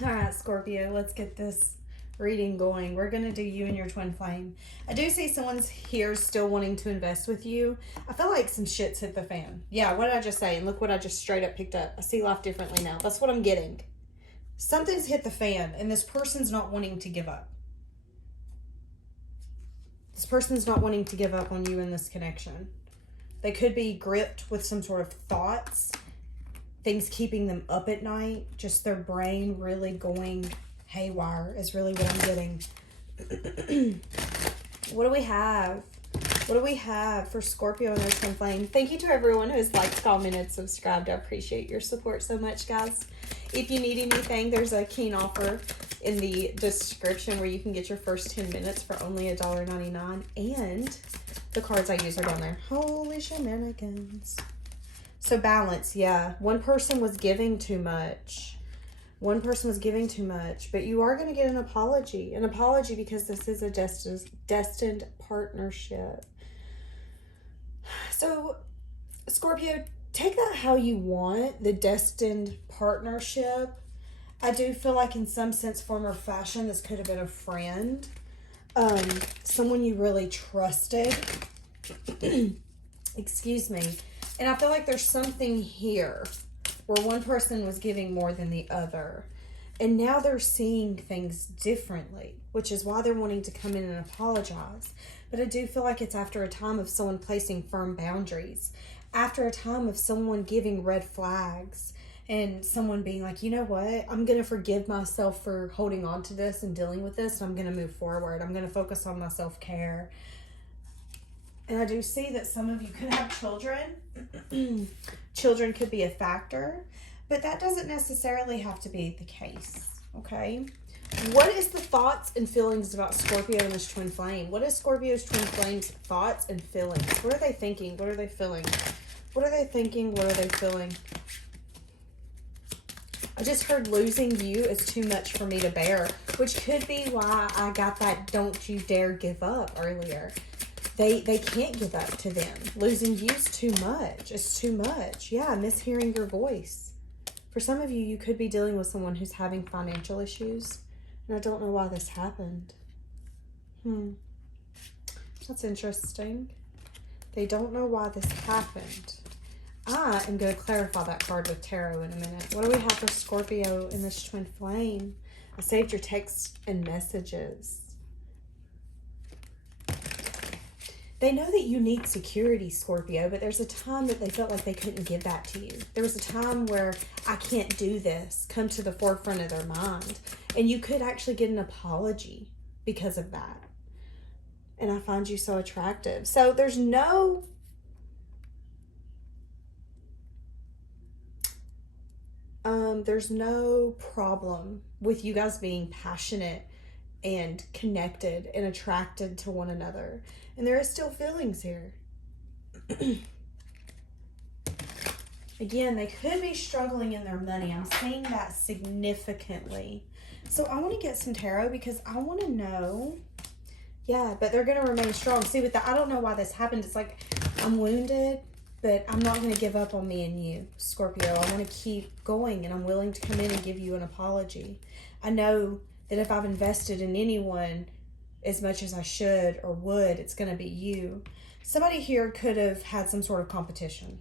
All right, Scorpio, let's get this reading going. We're going to do you and your twin flame. I do see someone's here still wanting to invest with you. I feel like some shit's hit the fan. Yeah, what did I just say? And look what I just straight up picked up. I see life differently now. That's what I'm getting. Something's hit the fan, and this person's not wanting to give up. This person's not wanting to give up on you in this connection. They could be gripped with some sort of thoughts, things keeping them up at night, just their brain really going haywire is really what I'm getting. What do we have? What do we have for Scorpio and their twin flame? Thank you to everyone who's liked, commented, subscribed. I appreciate your support so much, guys. If you need anything, there's a keen offer in the description where you can get your first 10 minutes for only $1.99. And the cards I use are down there. Holy shenanigans. So balance, yeah. One person was giving too much. One person was giving too much. But you are going to get an apology. An apology because this is a destined partnership. So, Scorpio, take that how you want, the destined partnership. I do feel like in some sense, form, or fashion, this could have been a friend. Someone you really trusted. Excuse me. And I feel like there's something here where one person was giving more than the other. And now they're seeing things differently, which is why they're wanting to come in and apologize. But I do feel like it's after a time of someone placing firm boundaries, after a time of someone giving red flags, and someone being like, you know what, I'm going to forgive myself for holding on to this and dealing with this, and I'm going to move forward. I'm going to focus on my self-care. And I do see that some of you could have children. Children could be a factor, but that doesn't necessarily have to be the case, okay? What is the thoughts and feelings about Scorpio and this twin flame? What is Scorpio's twin flame's thoughts and feelings? What are they thinking? What are they feeling? What are they thinking? What are they feeling? I just heard losing you is too much for me to bear, which could be why I got that don't you dare give up earlier. They can't give up to them. Losing you is too much. It's too much. Yeah, I miss hearing your voice. For some of you, you could be dealing with someone who's having financial issues. And I don't know why this happened. That's interesting. They don't know why this happened. I am going to clarify that card with tarot in a minute. What do we have for Scorpio in this twin flame? I saved your texts and messages. They know that you need security, Scorpio, but there's a time that they felt like they couldn't give that to you. There was a time where I can't do this come to the forefront of their mind. And you could actually get an apology because of that. And I find you so attractive. So there's no problem with you guys being passionate and connected and attracted to one another. And there is still feelings here. Again, they could be struggling in their money. I'm seeing that significantly. So I want to get some tarot because I want to know. Yeah, but they're going to remain strong. See, with the I don't know why this happened. It's like I'm wounded, but I'm not going to give up on me and you, Scorpio. I want to keep going, and I'm willing to come in and give you an apology. I know that if I've invested in anyone as much as I should or would, it's going to be you. Somebody here could have had some sort of competition.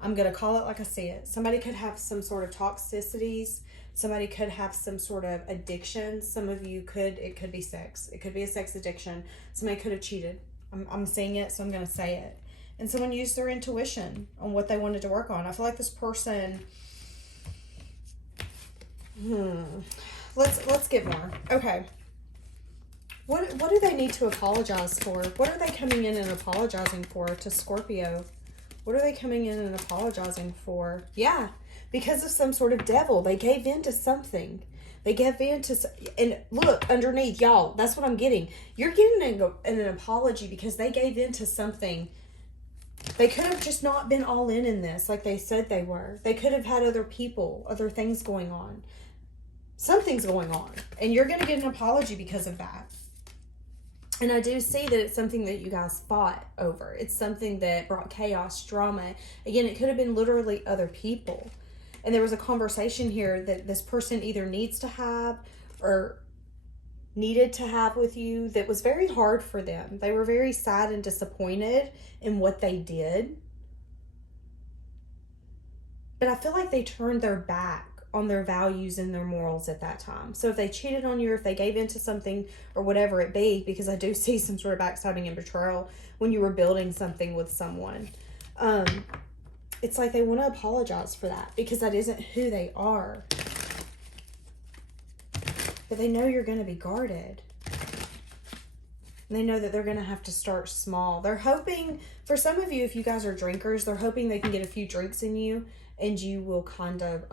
I'm going to call it like I see it. Somebody could have some sort of toxicities. Somebody could have some sort of addiction. Some of you could, it could be sex. It could be a sex addiction. Somebody could have cheated. I'm seeing it, so I'm going to say it. And someone used their intuition on what they wanted to work on. I feel like this person, let's get more. Okay. What do they need to apologize for? What are they coming in and apologizing for to Scorpio? What are they coming in and apologizing for? Yeah, because of some sort of devil. They gave in to something. They gave in to... And look, underneath, y'all, that's what I'm getting. You're getting an apology because they gave in to something. They could have just not been all in this like they said they were. They could have had other people, other things going on. Something's going on. And you're going to get an apology because of that. And I do see that it's something that you guys fought over. It's something that brought chaos, drama. Again, it could have been literally other people. And there was a conversation here that this person either needs to have or needed to have with you that was very hard for them. They were very sad and disappointed in what they did. But I feel like they turned their back on their values and their morals at that time. So if they cheated on you, or if they gave into something or whatever it be, because I do see some sort of backstabbing and betrayal when you were building something with someone, it's like they want to apologize for that because that isn't who they are. But they know you're going to be guarded. And they know that they're going to have to start small. They're hoping, for some of you, if you guys are drinkers, they're hoping they can get a few drinks in you and you will kind of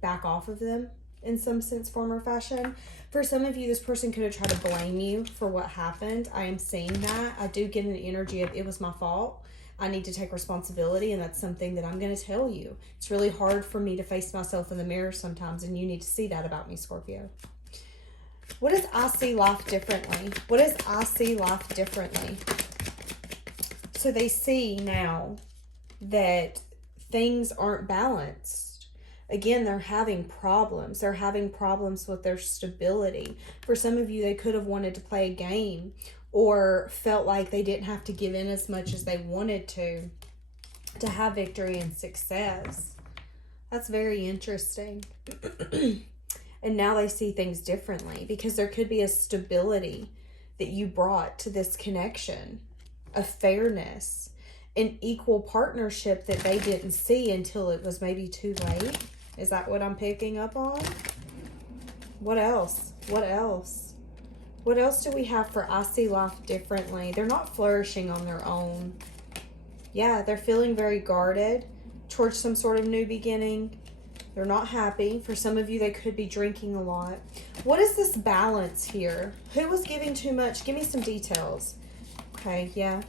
back off of them in some sense, form, or fashion. For some of you, this person could have tried to blame you for what happened. I am seeing that. I do get an energy of it was my fault. I need to take responsibility, and that's something that I'm going to tell you. It's really hard for me to face myself in the mirror sometimes, and you need to see that about me, Scorpio. What does I see life differently? What does I see life differently? So they see now that things aren't balanced. Again, they're having problems. They're having problems with their stability. For some of you, they could have wanted to play a game or felt like they didn't have to give in as much as they wanted to have victory and success. That's very interesting. And now they see things differently because there could be a stability that you brought to this connection, a fairness, an equal partnership that they didn't see until it was maybe too late. Is that what I'm picking up on? What else? What else? What else do we have for I see life differently? They're not flourishing on their own. Yeah, they're feeling very guarded towards some sort of new beginning. They're not happy. For some of you, they could be drinking a lot. What is this balance here? Who was giving too much? Give me some details. Okay, yeah.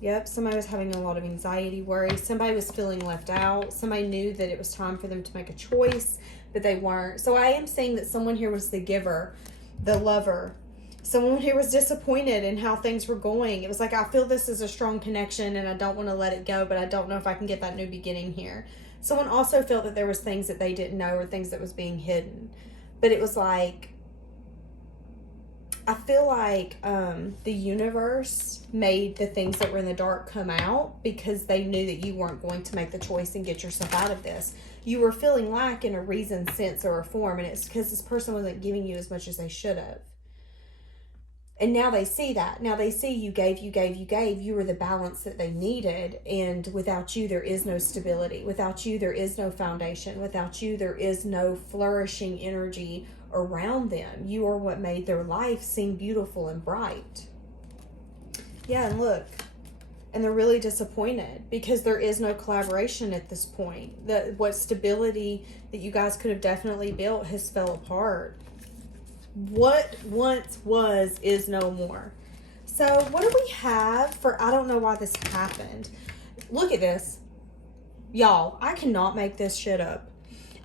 Yep, somebody was having a lot of anxiety, worry. Somebody was feeling left out. Somebody knew that it was time for them to make a choice, but they weren't. So I am saying that someone here was the giver, the lover. Someone here was disappointed in how things were going. It was like, I feel this is a strong connection and I don't want to let it go, but I don't know if I can get that new beginning here. Someone also felt that there was things that they didn't know or things that was being hidden. But it was like, I feel like the universe made the things that were in the dark come out because they knew that you weren't going to make the choice and get yourself out of this. You were feeling lack in a reason, sense, or a form, and it's because this person wasn't giving you as much as they should have. And now they see that. Now they see you gave, you gave, you gave. You were the balance that they needed. And without you, there is no stability. Without you, there is no foundation. Without you, there is no flourishing energy around them. You are what made their life seem beautiful and bright. Yeah, and look. And they're really disappointed because there is no collaboration at this point. What stability that you guys could have definitely built has fell apart. What once was is no more. So what do we have for I don't know why this happened? Look at this. Y'all, I cannot make this shit up.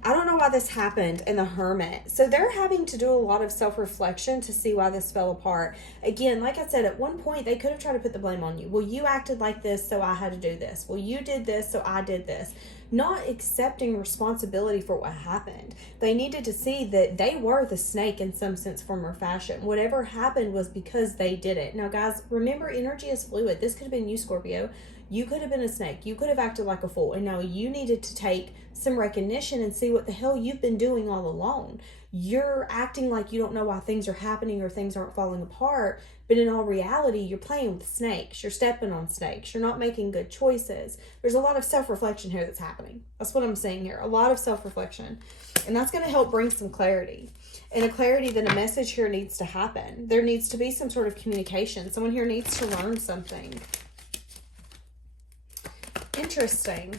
I don't know why this happened in the Hermit. So they're having to do a lot of self-reflection to see why this fell apart. Again, like I said, at one point, they could have tried to put the blame on you. Well, you acted like this, so I had to do this. Well, you did this, so I did this. Not accepting responsibility for what happened. They needed to see that they were the snake in some sense, form, or fashion. Whatever happened was because they did it. Now, guys, remember, energy is fluid. This could have been you, Scorpio. You could have been a snake. You could have acted like a fool. And now you needed to take some recognition and see what the hell you've been doing all along. You're acting like you don't know why things are happening or things aren't falling apart. But in all reality, you're playing with snakes. You're stepping on snakes. You're not making good choices. There's a lot of self-reflection here that's happening. That's what I'm saying here. A lot of self-reflection. And that's going to help bring some clarity. And a clarity that a message here needs to happen. There needs to be some sort of communication. Someone here needs to learn something. Interesting.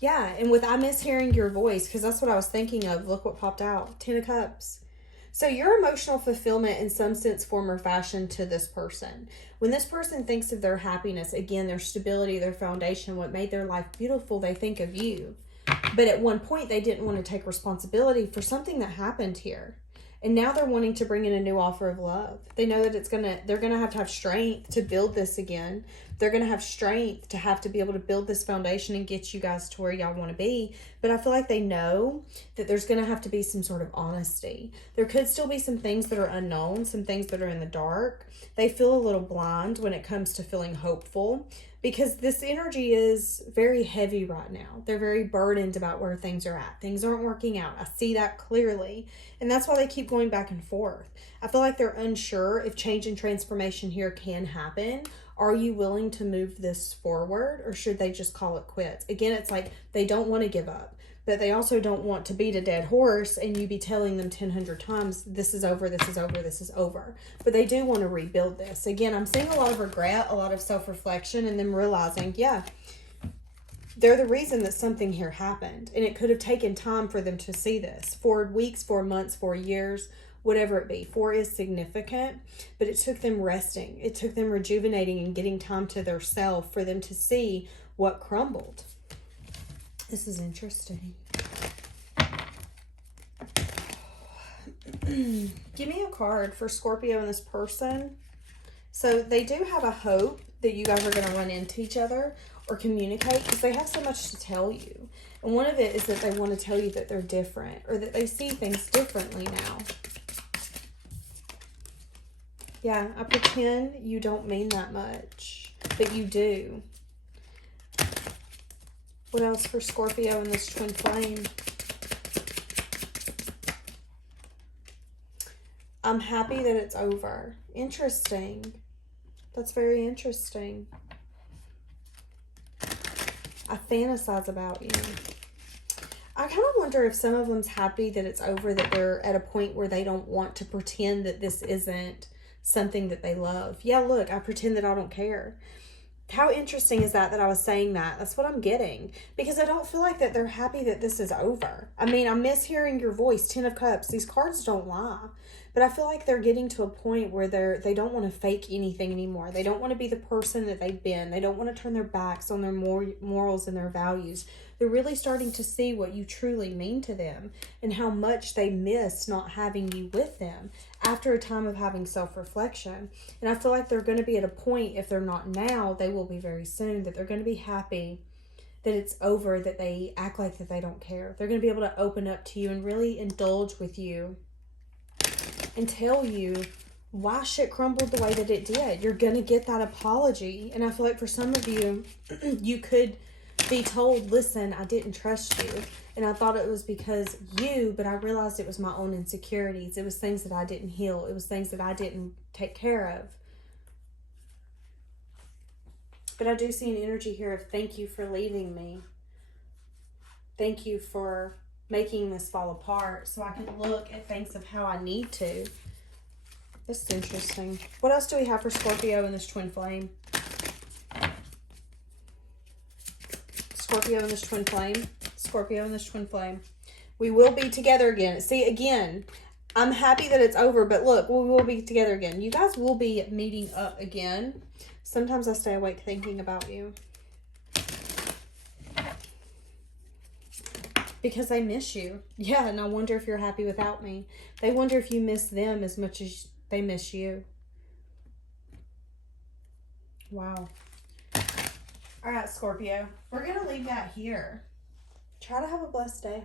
Yeah, and with I miss hearing your voice, because that's what I was thinking of. Look what popped out. 10 of Cups. So your emotional fulfillment in some sense, form, or fashion to this person. When this person thinks of their happiness, again, their stability, their foundation, what made their life beautiful, they think of you. But at one point, they didn't want to take responsibility for something that happened here. And now they're wanting to bring in a new offer of love. They know that they're going to have strength to build this again. They're going to have strength to have to be able to build this foundation and get you guys to where y'all want to be. But I feel like they know that there's going to have to be some sort of honesty. There could still be some things that are unknown, some things that are in the dark. They feel a little blind when it comes to feeling hopeful, because this energy is very heavy right now. They're very burdened about where things are at. Things aren't working out. I see that clearly. And that's why they keep going back and forth. I feel like they're unsure if change and transformation here can happen. Are you willing to move this forward, or should they just call it quits? Again, it's like they don't want to give up, but they also don't want to beat a dead horse and you be telling them 1,000 times, this is over, this is over, this is over. But they do want to rebuild this. Again, I'm seeing a lot of regret, a lot of self-reflection, and them realizing, yeah, they're the reason that something here happened. And it could have taken time for them to see this. 4 weeks, 4 months, 4 years, whatever it be. 4 is significant, but it took them resting. It took them rejuvenating and getting time to their self for them to see what crumbled. This is interesting. Give me a card for Scorpio and this person. So they do have a hope that you guys are going to run into each other or communicate, because they have so much to tell you. And one of it is that they want to tell you that they're different, or that they see things differently now. Yeah, I pretend you don't mean that much, but you do. What else for Scorpio and this twin flame? I'm happy that it's over. Interesting. That's very interesting. I fantasize about you. I kind of wonder if some of them's happy that it's over, that they're at a point where they don't want to pretend that this isn't something that they love. Yeah, look, I pretend that I don't care. How interesting is that I was saying that? That's what I'm getting. Because I don't feel like that they're happy that this is over. I mean, I miss hearing your voice. 10 of Cups. These cards don't lie. But I feel like they're getting to a point where they don't want to fake anything anymore. They don't want to be the person that they've been. They don't want to turn their backs on their morals and their values. They're really starting to see what you truly mean to them and how much they miss not having you with them after a time of having self-reflection. And I feel like they're going to be at a point, if they're not now, they will be very soon, that they're going to be happy that it's over, that they act like that they don't care. They're going to be able to open up to you and really indulge with you and tell you why shit crumbled the way that it did. You're going to get that apology. And I feel like for some of you, you could be told, listen, I didn't trust you. And I thought it was because you, but I realized it was my own insecurities. It was things that I didn't heal. It was things that I didn't take care of. But I do see an energy here of thank you for leaving me. Thank you for making this fall apart so I can look at things of how I need to. This is interesting. What else do we have for Scorpio in this twin flame? Scorpio in this twin flame. Scorpio in this twin flame. We will be together again. See, again, I'm happy that it's over, but look, we will be together again. You guys will be meeting up again. Sometimes I stay awake thinking about you. Because they miss you. Yeah, and I wonder if you're happy without me. They wonder if you miss them as much as they miss you. Wow. All right, Scorpio. We're going to leave that here. Try to have a blessed day.